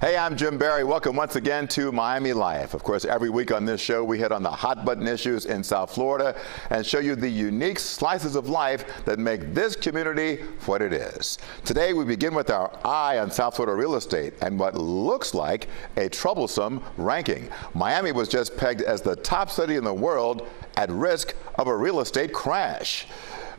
Hey, I'm Jim Barry. Welcome once again to Miami Life. Of course, every week on this show, we hit on the hot button issues in South Florida and show you the unique slices of life that make this community what it is. Today, we begin with our eye on South Florida real estate and what looks like a troublesome ranking. Miami was just pegged as the top city in the world at risk of a real estate crash.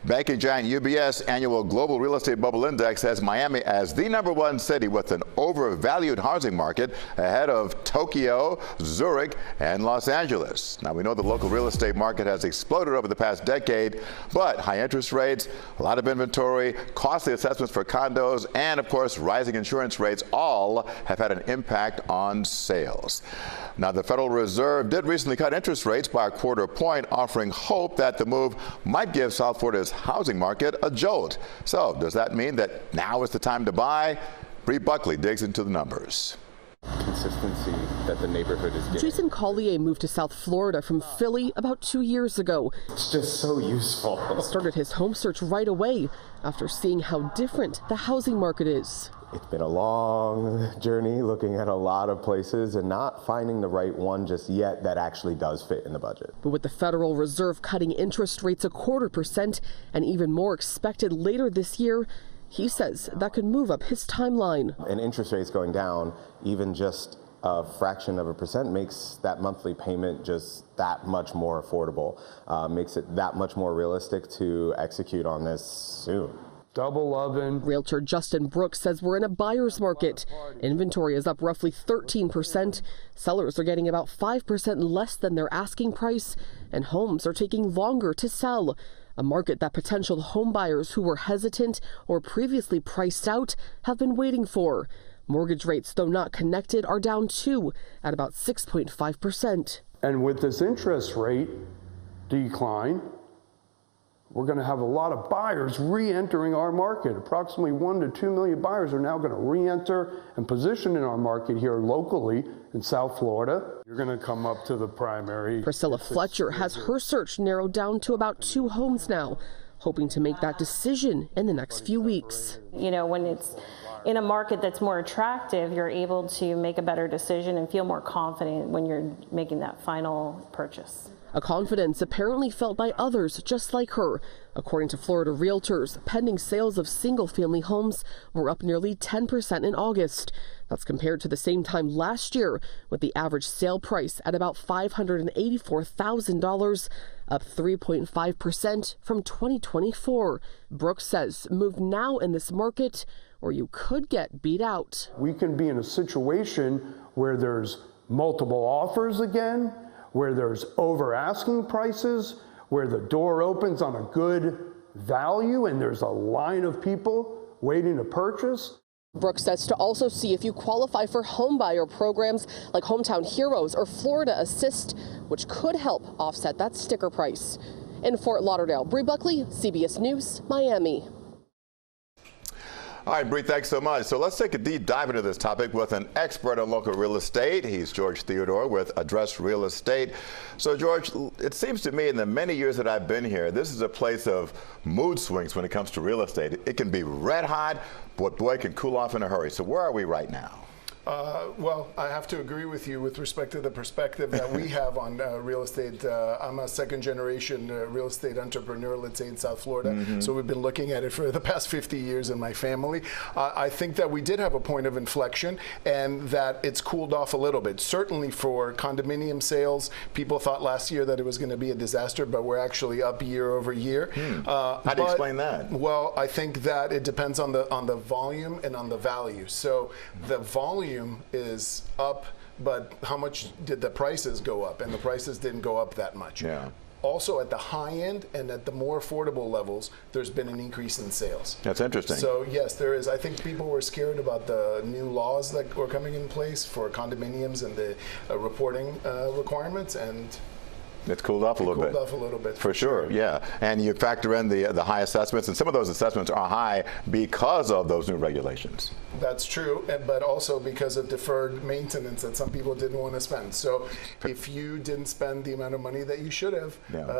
Banking giant UBS annual Global Real Estate Bubble Index has Miami as the #1 city with an overvalued housing market ahead of Tokyo, Zurich, and Los Angeles. Now, we know the local real estate market has exploded over the past decade, but high interest rates, a lot of inventory, costly assessments for condos, and of course, rising insurance rates all have had an impact on sales. Now, the Federal Reserve did recently cut interest rates by a quarter point, offering hope that the move might give South Florida's housing market a jolt. So, does that mean that now is the time to buy? Bree Buckley digs into the numbers. Consistency that the neighborhood is getting. Jason Collier moved to South Florida from Philly about 2 years ago. It's just so useful. Started his home search right away after seeing how different the housing market is. It's been a long journey looking at a lot of places and not finding the right one just yet that actually does fit in the budget. But with the Federal Reserve cutting interest rates 0.25% and even more expected later this year, he says that could move up his timeline. And interest rates going down, even just a fraction of a percent, makes that monthly payment just that much more affordable, makes it that much more realistic to execute on this soon. Double oven. Realtor Justin Brooks says we're in a buyer's market. Inventory is up roughly 13%. Sellers are getting about 5% less than their asking price, and homes are taking longer to sell. A market that potential home buyers who were hesitant or previously priced out have been waiting for. Mortgage rates, though not connected, are down too at about 6.5%. And with this interest rate decline, we're going to have a lot of buyers re-entering our market. Approximately 1 to 2 million buyers are now going to re-enter and position in our market here locally in South Florida. You're going to come up to the primary. Priscilla Fletcher has her search narrowed down to about 2 homes now, hoping to make that decision in the next few weeks. You know, when it's in a market that's more attractive, you're able to make a better decision and feel more confident when you're making that final purchase. A confidence apparently felt by others just like her. According to Florida realtors, pending sales of single-family homes were up nearly 10% in August. That's compared to the same time last year, with the average sale price at about $584,000, up 3.5% from 2024. Brooks says move now in this market or you could get beat out. We can be in a situation where there's multiple offers again, where there's over asking prices, where the door opens on a good value and there's a line of people waiting to purchase. Brooks says to also see if you qualify for homebuyer programs like Hometown Heroes or Florida Assist, which could help offset that sticker price. In Fort Lauderdale, Bree Buckley, CBS News, Miami. All right, Bree, thanks so much. So let's take a deep dive into this topic with an expert on local real estate. He's George Theodore with Address Real Estate. So, George, it seems to me in the many years that I've been here, this is a place of mood swings when it comes to real estate. It can be red hot, but boy, it can cool off in a hurry. So where are we right now? Well, I have to agree with you with respect to the perspective that we have on real estate. I'm a second-generation real estate entrepreneur, let's say, in South Florida. So we've been looking at it for the past 50 years in my family. I think that we did have a point of inflection and that it's cooled off a little bit. Certainly for condominium sales, people thought last year that it was going to be a disaster, but we're actually up year over year. How do you explain that? Well, I think that it depends on the volume and on the value. So the volume is up, but how much did the prices go up? And the prices didn't go up that much. Yeah. Also, at the high end and at the more affordable levels, there's been an increase in sales. That's interesting. So yes, there is. I think people were scared about the new laws that were coming in place for condominiums and the reporting requirements, and It's cooled off a little bit. Cooled off a little bit. For sure, yeah. And you factor in the high assessments, and some of those assessments are high because of those new regulations. That's true, but also because of deferred maintenance that some people didn't want to spend. So if you didn't spend the amount of money that you should have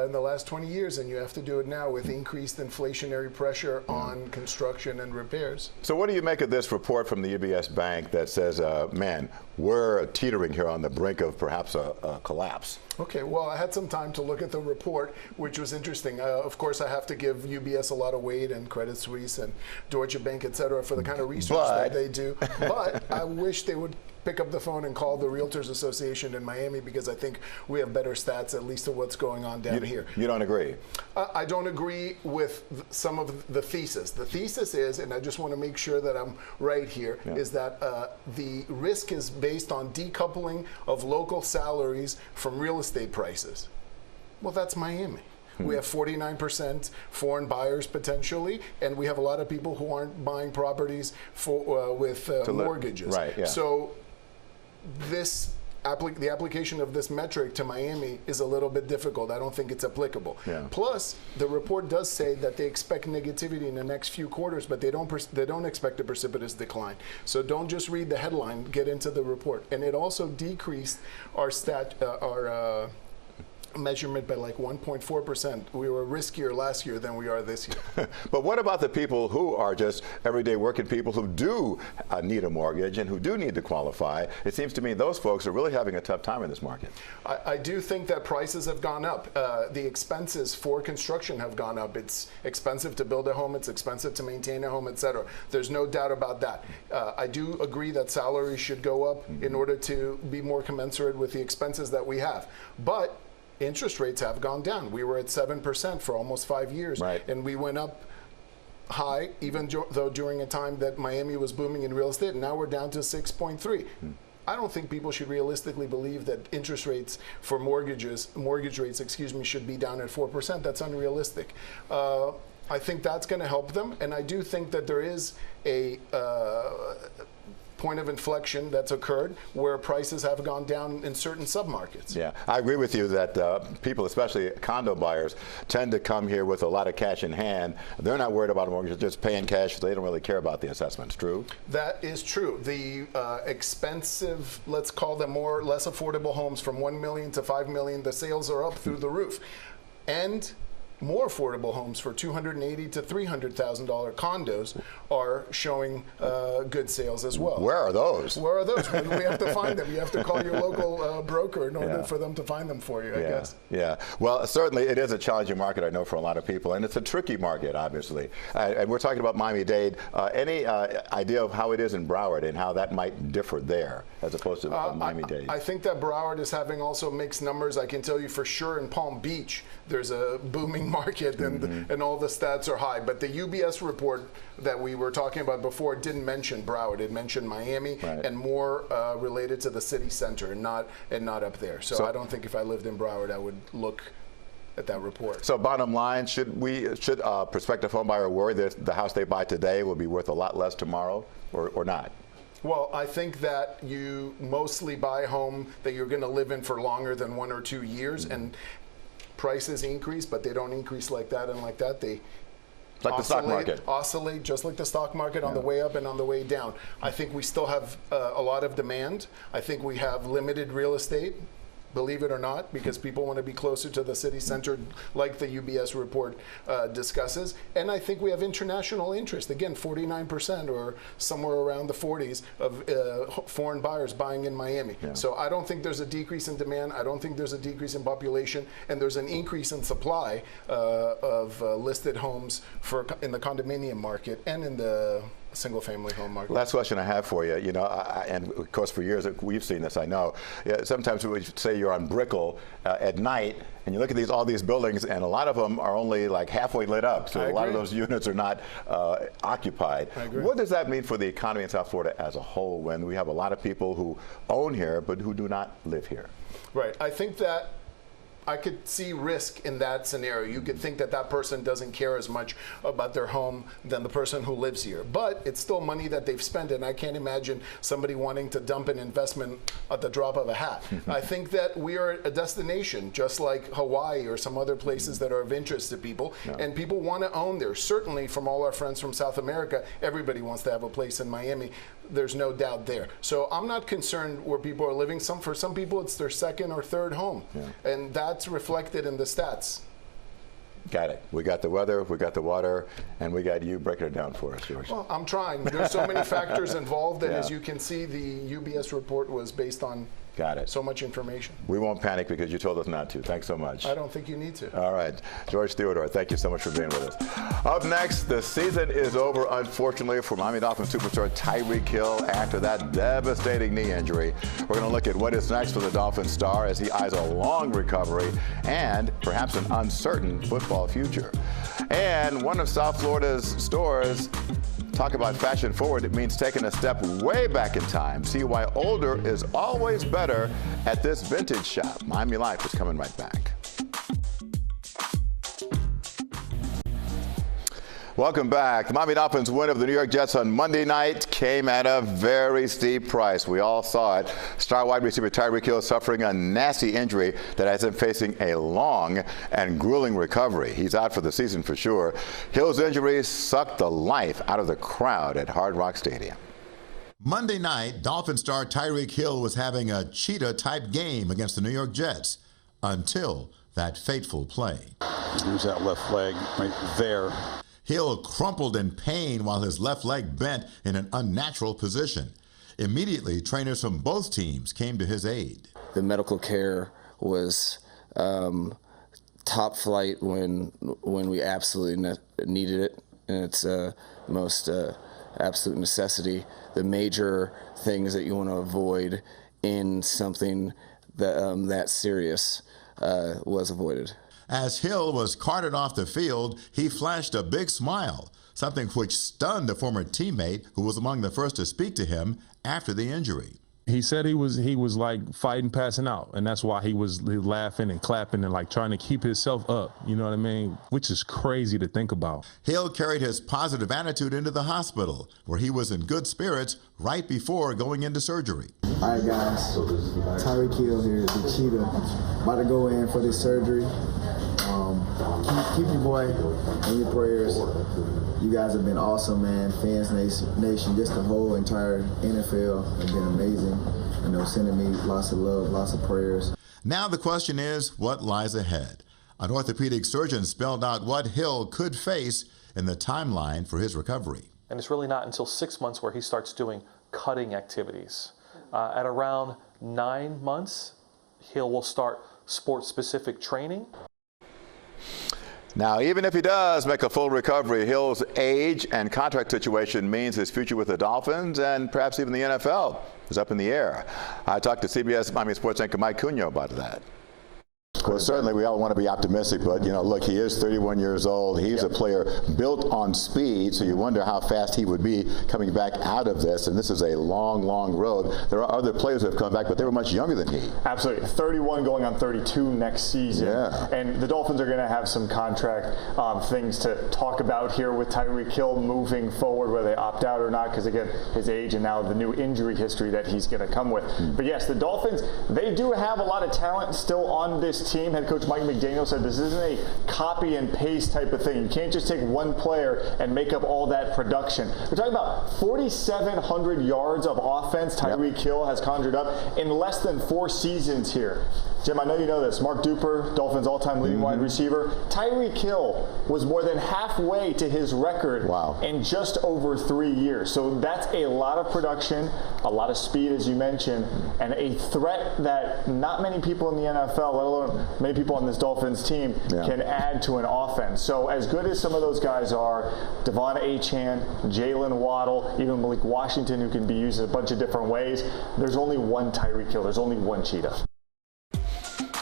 in the last 20 years, and you have to do it now with increased inflationary pressure on construction and repairs. So what do you make of this report from the UBS Bank that says, man, we're teetering here on the brink of perhaps a collapse? Okay, well, I had some time to look at the report, which was interesting. Of course, I have to give UBS a lot of weight, and Credit Suisse and Deutsche Bank, et cetera, for the kind of research that they do. But I wish they would pick up the phone and call the Realtors Association in Miami, because I think we have better stats, at least of what's going on down here. You don't agree? I don't agree with some of the thesis. The thesis is, and I just want to make sure that I'm right here, is that the risk is based on decoupling of local salaries from real estate prices. Well, that's Miami. We have 49% foreign buyers potentially, and we have a lot of people who aren't buying properties with mortgages. Right, yeah. So the application of this metric to Miami is a little bit difficult. I don't think it's applicable. Yeah. Plus, the report does say that they expect negativity in the next few quarters, but they don't expect a precipitous decline. So don't just read the headline, get into the report. And it also decreased our measurement by like 1.4%. We were riskier last year than we are this year. But what about the people who are just everyday working people who do need a mortgage and who do need to qualify? It seems to me those folks are really having a tough time in this market. I do think that prices have gone up. The expenses for construction have gone up. It's expensive to build a home. It's expensive to maintain a home, et cetera. There's no doubt about that. I do agree that salaries should go up in order to be more commensurate with the expenses that we have. But interest rates have gone down. We were at 7% for almost 5 years, and we went up high, even though during a time that Miami was booming in real estate, and now we're down to 6.3. I don't think people should realistically believe that interest rates for mortgage rates, should be down at 4%. That's unrealistic. I think that's going to help them, and I do think that there is a point of inflection that's occurred where prices have gone down in certain submarkets. Yeah, I agree with you that people, especially condo buyers, tend to come here with a lot of cash in hand. They're not worried about a mortgage, they're just paying cash. They don't really care about the assessments. True? That is true. The expensive, let's call them less affordable homes from $1 million to $5 million, the sales are up through the roof. And more affordable homes for $280,000 to $300,000 condos are showing good sales as well. Where are those? Where are those? We have to find them. You have to call your local broker in order for them to find them for you, I guess. Yeah. Well, certainly it is a challenging market, I know, for a lot of people, and it's a tricky market, obviously. And we're talking about Miami-Dade. Any idea of how it is in Broward and how that might differ there as opposed to Miami-Dade? I think that Broward is having also mixed numbers. I can tell you for sure in Palm Beach, there's a booming market, and all the stats are high. But the UBS report that we were talking about before didn't mention Broward. It mentioned Miami and more related to the city center and not up there. So I don't think if I lived in Broward, I would look at that report. So bottom line, should a prospective home buyer worry that the house they buy today will be worth a lot less tomorrow, or not? Well, I think that you mostly buy a home that you're going to live in for longer than 1 or 2 years, and prices increase, but they don't increase like that and like that. They like the stock market. Oscillate just like the stock market on the way up and on the way down. I think we still have a lot of demand. I think we have limited real estate, believe it or not, because people want to be closer to the city center, like the UBS report discusses. And I think we have international interest. Again, 49% or somewhere around the 40s of foreign buyers buying in Miami. So I don't think there's a decrease in demand. I don't think there's a decrease in population. And there's an increase in supply of listed homes in the condominium market and in the single-family home market. Last question I have for you, and of course for years we've seen this, I know. Sometimes we say you're on Brickell at night, and you look at all these buildings, and a lot of them are only like halfway lit up, so a lot of those units are not occupied. What does that mean for the economy in South Florida as a whole when we have a lot of people who own here but who do not live here? Right. I think that I could see risk in that scenario. You could think that that person doesn't care as much about their home than the person who lives here. But it's still money that they've spent, and I can't imagine somebody wanting to dump an investment at the drop of a hat. I think that we are a destination, just like Hawaii or some other places that are of interest to people, and people want to own there. Certainly from all our friends from South America, everybody wants to have a place in Miami. There's no doubt there. So I'm not concerned where people are living. For some people, it's their second or third home. And that's reflected in the stats. Got it. We got the weather, we got the water, and we got you breaking it down for us, George. Well, I'm trying. There's so many factors involved, and as you can see, the UBS report was based on so much information. We won't panic because you told us not to. Thanks so much. I don't think you need to. All right. George Theodore, thank you so much for being with us. Up next, the season is over, unfortunately, for Miami Dolphins superstar Tyreek Hill after that devastating knee injury. We're going to look at what is next for the Dolphins star as he eyes a long recovery and perhaps an uncertain football future. And one of South Florida's stores, talk about fashion forward, it means taking a step way back in time. See why older is always better at this vintage shop. Miami Life is coming right back. Welcome back. The Miami Dolphins win over the New York Jets on Monday night came at a very steep price. We all saw it. Star wide receiver Tyreek Hill suffering a nasty injury that has him facing a long and grueling recovery. He's out for the season for sure. Hill's injuries sucked the life out of the crowd at Hard Rock Stadium. Monday night, Dolphin star Tyreek Hill was having a cheetah-type game against the New York Jets until that fateful play. There's that left leg right there. Hill crumpled in pain while his left leg bent in an unnatural position. Immediately, trainers from both teams came to his aid. The medical care was top flight when we absolutely needed it, and it's most absolute necessity. The major things that you want to avoid in something that serious was avoided. As Hill was carted off the field, he flashed a big smile, something which stunned a former teammate who was among the first to speak to him after the injury. He said he was like fighting passing out, and that's why he was laughing and clapping and like trying to keep himself up, you know what I mean? Which is crazy to think about. Hill carried his positive attitude into the hospital, where he was in good spirits right before going into surgery. All right, guys, Tyreek Hill here, the cheetah, about to go in for this surgery. Keep your boy in your prayers. You guys have been awesome, man. Fans Nation, just the whole entire NFL have been amazing. You know, sending me lots of love, lots of prayers. Now the question is, what lies ahead? An orthopedic surgeon spelled out what Hill could face in the timeline for his recovery. And it's really not until 6 months where he starts doing cutting activities. At around 9 months, Hill will start sport-specific training. Now, even if he does make a full recovery, Hill's age and contract situation means his future with the Dolphins and perhaps even the NFL is up in the air. I talked to CBS Miami Sports anchor Mike Cugno about that. Well, certainly we all want to be optimistic, but, you know, look, he is 31 years old. He's a player built on speed, so you wonder how fast he would be coming back out of this. And this is a long, long road. There are other players who have come back, but they were much younger than he. Absolutely. 31 going on 32 next season. Yeah. And the Dolphins are going to have some contract things to talk about here with Tyreek Hill moving forward, whether they opt out or not, because, again, his age and now the new injury history that he's going to come with. But, yes, the Dolphins, they do have a lot of talent still on this team. Head coach Mike McDaniel said this isn't a copy and paste type of thing. You can't just take one player and make up all that production. We're talking about 4,700 yards of offense Tyreek Hill has conjured up in less than 4 seasons here. Jim, I know you know this. Mark Duper, Dolphins all-time leading wide receiver. Tyreek Hill was more than halfway to his record in just over 3 years. So that's a lot of production, a lot of speed, as you mentioned, and a threat that not many people in the NFL, let alone many people on this Dolphins team, can add to an offense. So as good as some of those guys are, Devon Achane, Jalen Waddle, even Malik Washington, who can be used in a bunch of different ways, there's only one Tyreek Hill. There's only one cheetah.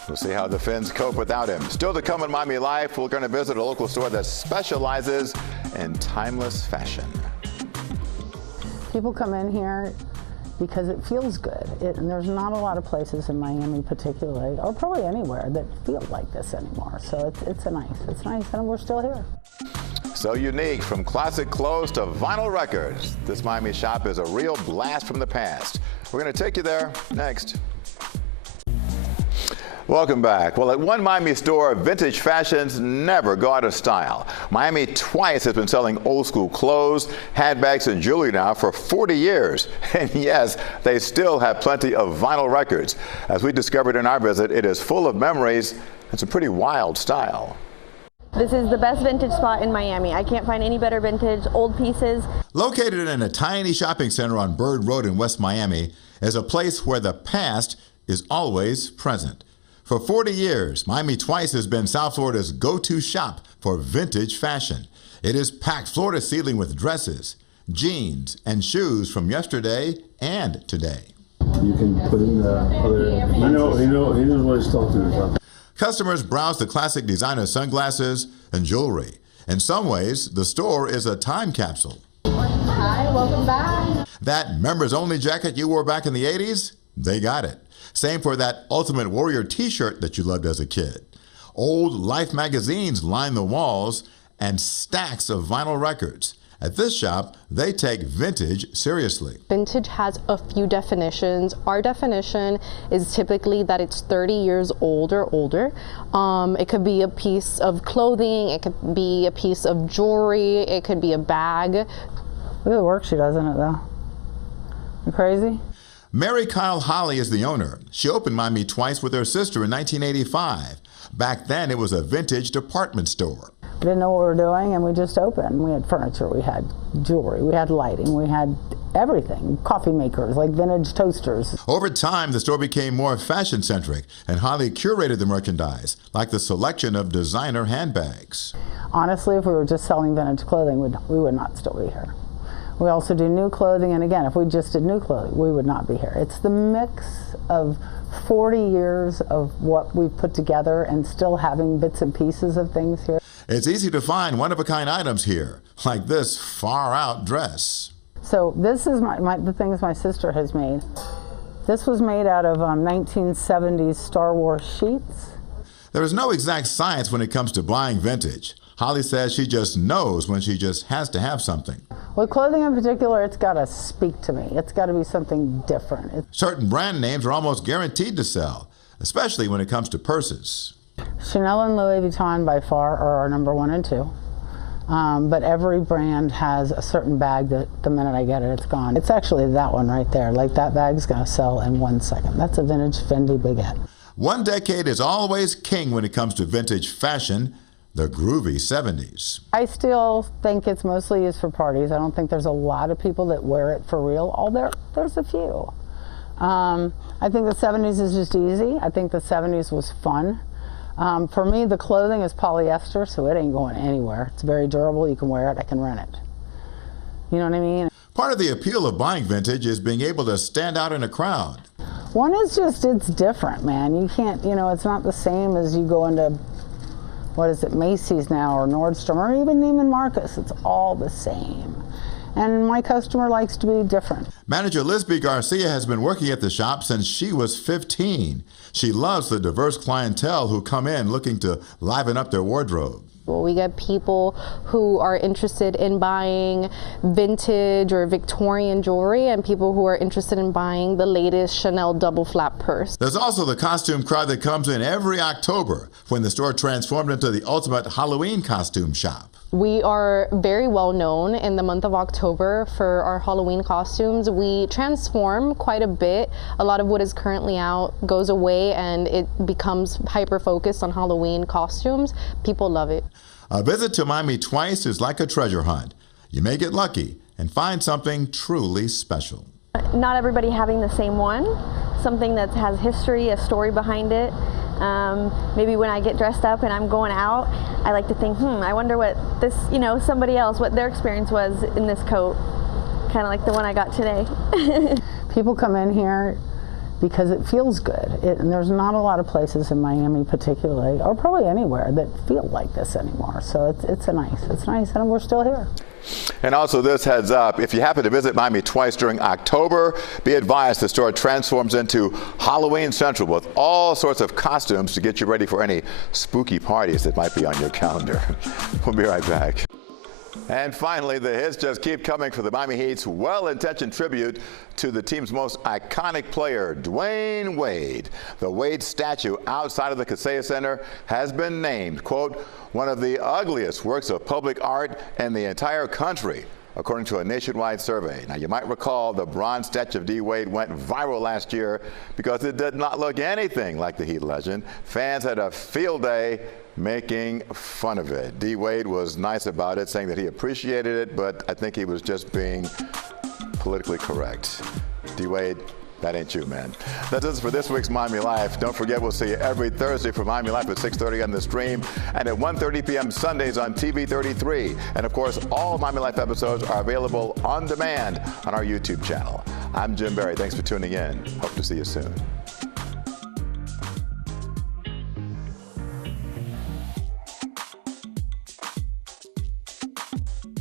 We'll see how the Fins cope without him. Still to come in Miami Life, we're going to visit a local store that specializes in timeless fashion. People come in here, because it feels good. And there's not a lot of places in Miami particularly, or probably anywhere, that feel like this anymore. So it's nice, and we're still here. So unique, from classic clothes to vinyl records. This Miami shop is a real blast from the past. We're going to take you there next. Welcome back. Well, at one Miami store, vintage fashions never go out of style. Miami Twice has been selling old school clothes, handbags, and jewelry now for 40 years. And yes, they still have plenty of vinyl records. As we discovered in our visit, it is full of memories and some pretty wild style. This is the best vintage spot in Miami. I can't find any better vintage old pieces. Located in a tiny shopping center on Bird Road in West Miami is a place where the past is always present. For 40 years, Miami Twice has been South Florida's go-to shop for vintage fashion. It is packed floor to ceiling with dresses, jeans, and shoes from yesterday and today. You can put in the other... He knows what he's talking about. Customers browse the classic designer sunglasses and jewelry. In some ways, the store is a time capsule. Hi, welcome back. That members-only jacket you wore back in the 80s, they got it. Same for that Ultimate Warrior t-shirt that you loved as a kid. Old Life magazines line the walls and stacks of vinyl records. At this shop, they take vintage seriously. Vintage has a few definitions. Our definition is typically that it's 30 years old or older. It could be a piece of clothing, it could be a piece of jewelry, it could be a bag. Look at the work she does in it, though. You crazy? Mary Kyle Holly is the owner. She opened Miami Twice with her sister in 1985. Back then, it was a vintage department store. We didn't know what we were doing, and we just opened. We had furniture, we had jewelry, we had lighting, we had everything. Coffee makers, like vintage toasters. Over time, the store became more fashion-centric, and Holly curated the merchandise, like the selection of designer handbags. Honestly, if we were just selling vintage clothing, we would not still be here. We also do new clothing, and again, if we just did new clothing, we would not be here. It's the mix of 40 years of what we've put together and still having bits and pieces of things here. It's easy to find one-of-a-kind items here, like this far-out dress. So this is the things my sister has made. This was made out of 1970s Star Wars sheets. There is no exact science when it comes to buying vintage. Holly says she just knows when she just has to have something. With clothing in particular, it's got to speak to me. It's got to be something different. Certain brand names are almost guaranteed to sell, especially when it comes to purses. Chanel and Louis Vuitton by far are our number 1 and 2. But every brand has a certain bag that the minute I get it, it's gone. It's actually that one right there. Like that bag's going to sell in 1 second. That's a vintage Fendi baguette. One decade is always king when it comes to vintage fashion. The groovy 70s. I still think it's mostly used for parties. I don't think there's a lot of people that wear it for real. There's a few. I think the 70s is just easy. I think the 70s was fun. For me, the clothing is polyester, so it ain't going anywhere. It's very durable. You can wear it. I can rent it. You know what I mean? Part of the appeal of buying vintage is being able to stand out in a crowd. One is just, it's different, man. You can't, it's not the same as you go into, what is it, Macy's now, or Nordstrom, or even Neiman Marcus. It's all the same. And my customer likes to be different. Manager Lisby Garcia has been working at the shop since she was 15. She loves the diverse clientele who come in looking to liven up their wardrobe. Well, we get people who are interested in buying vintage or Victorian jewelry, and people who are interested in buying the latest Chanel double flap purse. There's also the costume crowd that comes in every October when the store transformed into the ultimate Halloween costume shop. We are very well known in the month of October for our Halloween costumes. We transform quite a bit. A lot of what is currently out goes away and it becomes hyper-focused on Halloween costumes. People love it. A visit to Miami Twice is like a treasure hunt. You may get lucky and find something truly special. Not everybody having the same one, something that has history, a story behind it. Maybe when I get dressed up and I'm going out, I like to think, I wonder what this, somebody else, what their experience was in this coat. Kind of like the one I got today. People come in here because it feels good. And there's not a lot of places in Miami particularly, or probably anywhere, that feel like this anymore. So it's nice, and we're still here. And also this heads up, if you happen to visit Miami twice during October, be advised the store transforms into Halloween Central with all sorts of costumes to get you ready for any spooky parties that might be on your calendar. We'll be right back. And finally, the hits just keep coming for the Miami Heat's well-intentioned tribute to the team's most iconic player, Dwayne Wade. The Wade statue outside of the Kaseya Center has been named, quote, one of the ugliest works of public art in the entire country, according to a nationwide survey. Now, you might recall the bronze statue of D. Wade went viral last year because it did not look anything like the Heat legend. Fans had a field day making fun of it. D. Wade was nice about it, saying that he appreciated it, but I think he was just being politically correct. D. Wade, that ain't you, man. That's it for this week's Miami Life. Don't forget, we'll see you every Thursday for Miami Life at 6:30 on the stream and at 1:30 p.m. Sundays on TV 33. And of course, all Miami Life episodes are available on demand on our YouTube channel. I'm Jim Berry. Thanks for tuning in. Hope to see you soon.